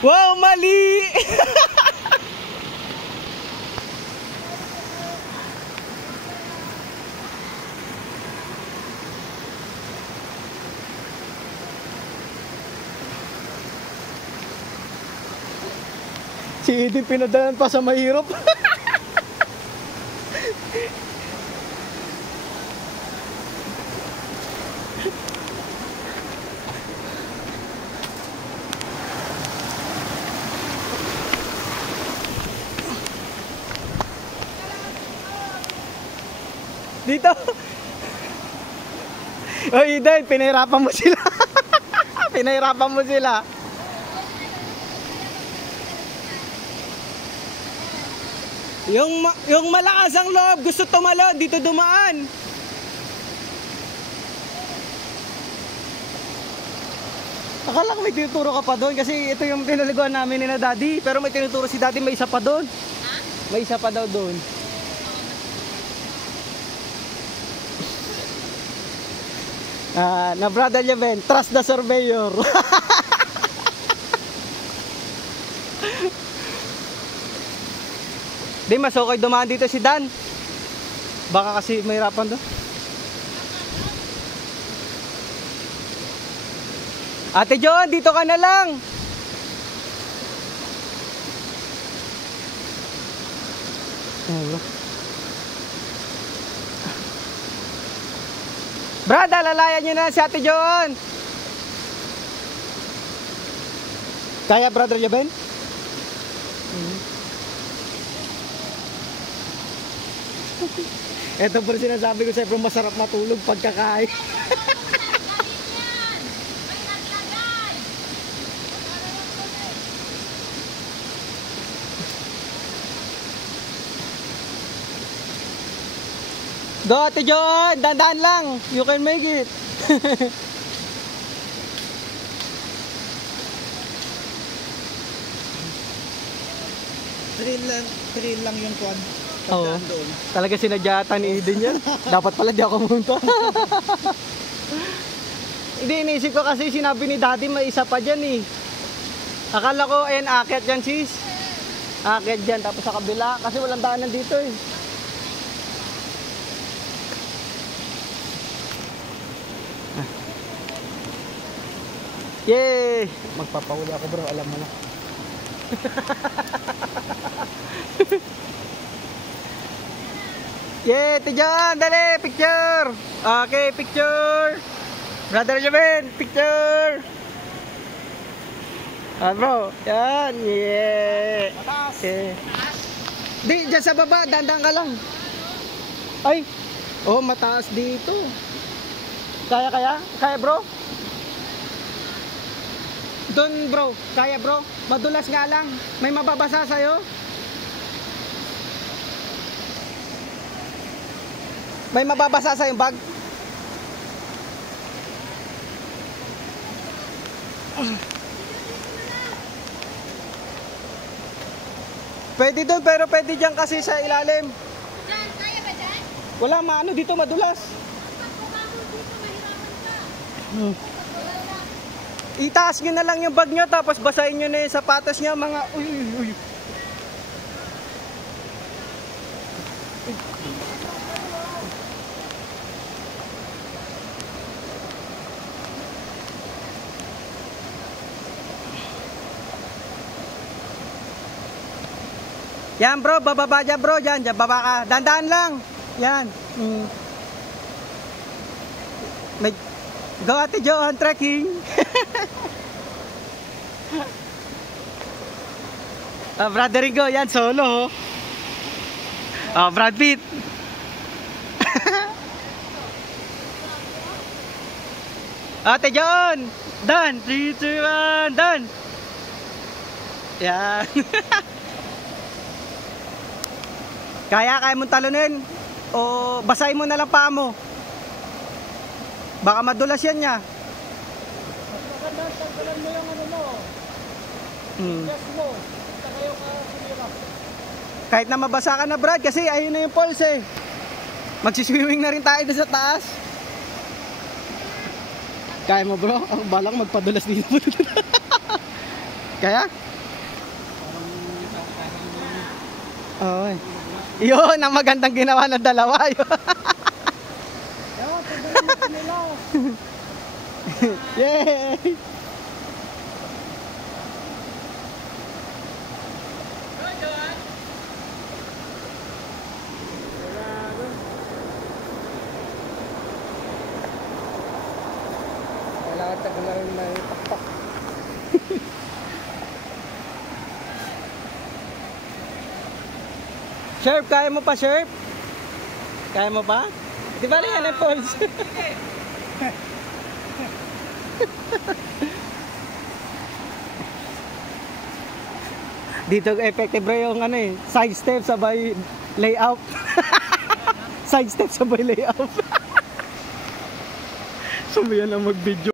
Wow, mali! Si Edin pinadalan pa sa mahirap. Dito. Oh, Edin, pinahirapan mo sila. Pinahirapan mo sila. Yung malakas ang loob, gusto tumalon, dito dumaan. Akala ko may tinuturo ka pa doon kasi ito yung pinaliguan namin ni na Daddy. Pero may tinuturo si Daddy, may isa pa doon. May isa pa daw doon. Na brother niya Ben, trust the surveyor. Di mas okay dumaan dito si Dan. Baka kasi mahirapan doon. Ate John, dito ka na lang. Brad, alalayan nyo na si Ate John. Kaya brother niya Ben? Ito po rin sinasabi ko sa'yo, masarap matulog pagkakain. Go Ate John, dandan lang, you can make it. Trail lang yung kwan. Oo. Talaga sinadyata ni Eden yan. Dapat pala di ako pumunta. Hindi, iniisip ko kasi sinabi ni Daddy may isa pa dyan eh. Akala ko, ayan, aakyat dyan sis. Aakyat dyan, tapos sa kabila. Kasi walang daanan dito eh. Yay! Magpapahuli ako bro, alam mo na. Yay! Tijan! Dali! Picture! Okay, picture! Brother Jamin! Picture! Bro! Yan! Yeah! Mataas! Okay. Di, dyan sa baba, dandang ka lang. Ay! Oh, mataas dito. Kaya? Kaya bro? Doon bro, kaya bro? Madulas nga lang. May mababasa sa'yo? May mababasa sa yung bag? Pwede doon, pero pwede dyan kasi sa ilalim. Kaya ba dyan? Wala maano dito, madulas. Itaas nyo na lang yung bag nyo, tapos basahin nyo na yung sapatos nyo, mga uy. Yan bro, bababa dyan bro, dyan baba ka. Dandaan lang. Yan. Go Ate John, trekking. Brother Ringo, yan solo. Brad Pitt. Ate John, done. 3, 2, 1, done. Yan. Kaya mong talunin o basahin mo na lang paa mo. Baka madulas yan niya. Tanggalan mo yung ano mo. Yes mo. Tagayo ka sumira. Kahit na mabasa ka na Brad kasi ayun na yung falls eh. Magsiswimming na rin tayo sa taas. Kaya mo bro? Ang balang magpadulas dito. Kaya? Oo. Yun, ang magandang ginawa ng dalawa. Yun. Ewan, tanggalin mo nila. Yay! Kailangan tanggalin na yung pakpak. Sherp, kaya mo pa, Sherp? Kaya mo pa? Di ba yan ang pulse? Dito effective bro yung ano eh, side step sabay layout. Side step sabay layout. Sabi yan ang mag-video.